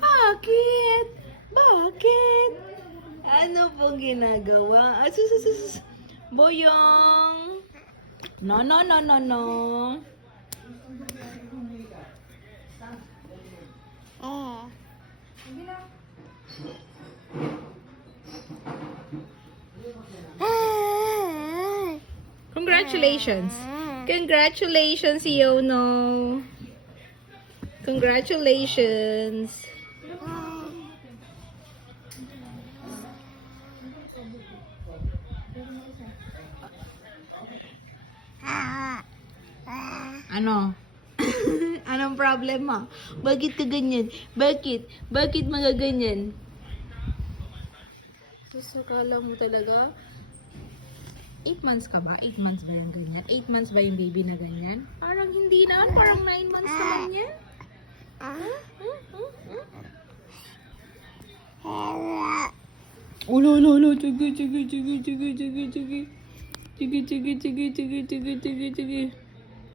Bakit? Bakit? Ano pong ginagawa? Sus. Boyong! No. Congratulations! Congratulations, Yono! Congratulations! Ano? Anong problema? Bakit ka ganyan? Bakit? Bakit mga ganyan? Susukala mo talaga? 8 months ka ba? 8 months ba yung ganyan? 8 months ba yung baby na ganyan? Parang hindi na. Parang 9 months naman yan. Ulo. Sige. Sige.